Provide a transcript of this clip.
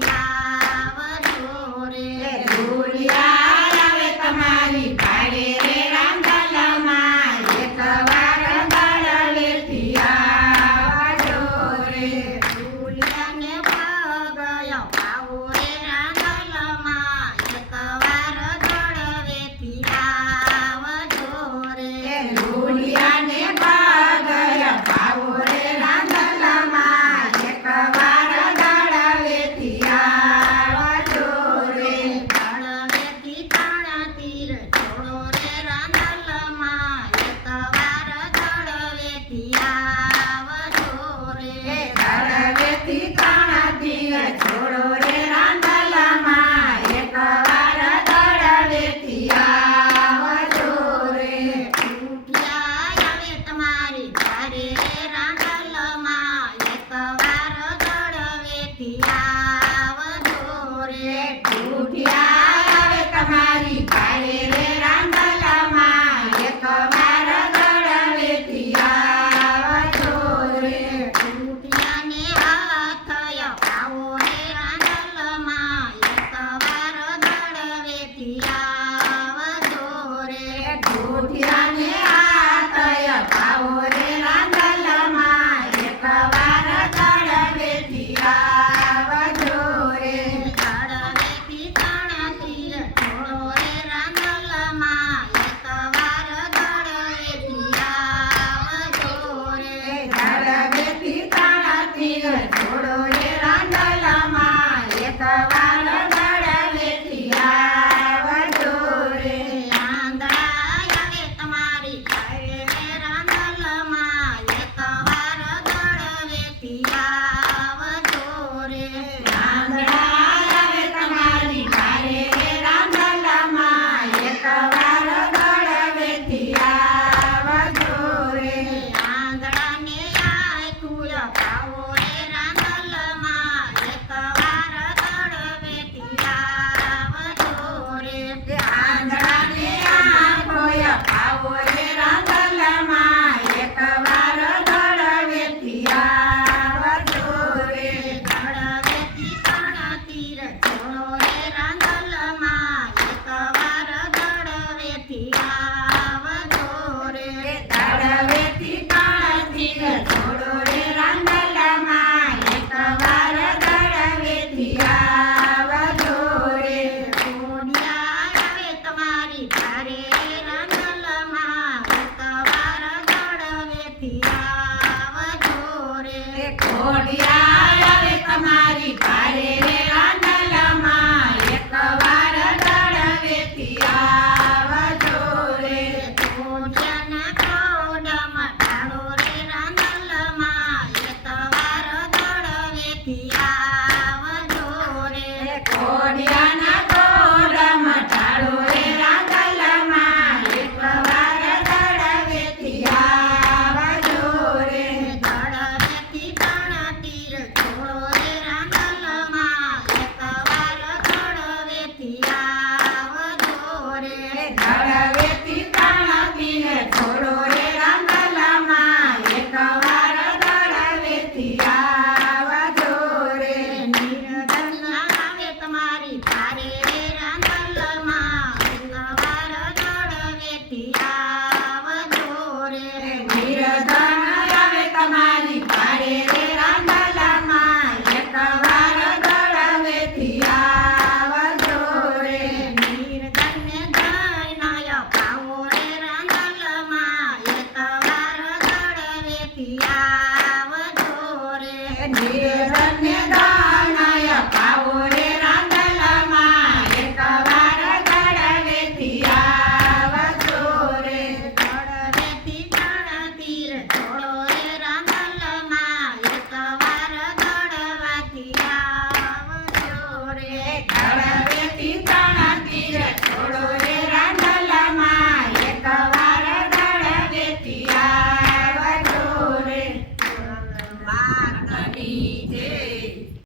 વેથી આવજો રે ઢોલિયા આવે તમારી ભાડે રે રાંધલમાં એકવાર દળવેથી આવજો રે ઢોલિયાને પગયો પાવો રે રાંધલમાં એકવાર દળવેથી આવજો રે ઢોલિયાને પગયો પાવો રે રાંધલમાં એકવાર દળવેથી આવજો રે દળવેથી તાણા તીર છોડો રે રાંધલમાં એકવાર દળવેથી આવજો રે દળવેથી તાણાથી છોડો રે રાંધલમાં એકવાર દળવેથી આવજો રે ઢૂંઢિયા આવે તમારી ઘરે રાંધલમાં એકવાર દળવેથી આવજો રે ઢૂંઢિયા આવે તમારી ભાડે રે રાંધલમાં એકવાર દળવેથી આવજો રે ઢૂંઢિયાને હાથ અપાવો રે રાંધલમાં એકવાર દળવેથી આવજો રે ઢૂંઢિયાને હાથ અપાવો રે રાંધલમાં એકવાર દળવેથી આવજો રે દળવેથી તાણા તીર છોડો રે રાંધલમાં એકવાર દળવેથી આવજો રે દળવેથી તાણાથી છોડો રે રાંધલમાં એકવાર દળવેથી આવજો રે આંધળા આવે તમારી ઘરે રાંધલમાં એકવાર દળવેથી આવજો રે આંધળા આવે તમારી ભારે રે રાંધલમાં એકવાર દળવેથી આવજો રે આંધળાને આખું અપાવો રે રાંધલમાં એકવાર દળવેથી આવજો રે આંધળાને આંખો અપાવો રે રાંધલમાં એકવાર દળવેથી આવજો રે દળવેથી તાણા તીર છોડો રે રાંધલમાં એકવાર દળવેથી આવજો રે દળવેથી તાણાથી છોડો રે રાંધલમાં એકવાર દળવેથી આવજો રે ઢોલિયા આવે તમારી ઘરે રાંધલમાં એકવાર દળવેથી આવજો રે ઘોડિયા આવે તમારી ભારે રે રાંધલમાં એકવાર દળવેથી આવજો રે ઢોલિયાના ક્રોડમાં ઢાળો રે રાંધલમાં એકવાર દળવેથી આવજો રે ઘોડિયા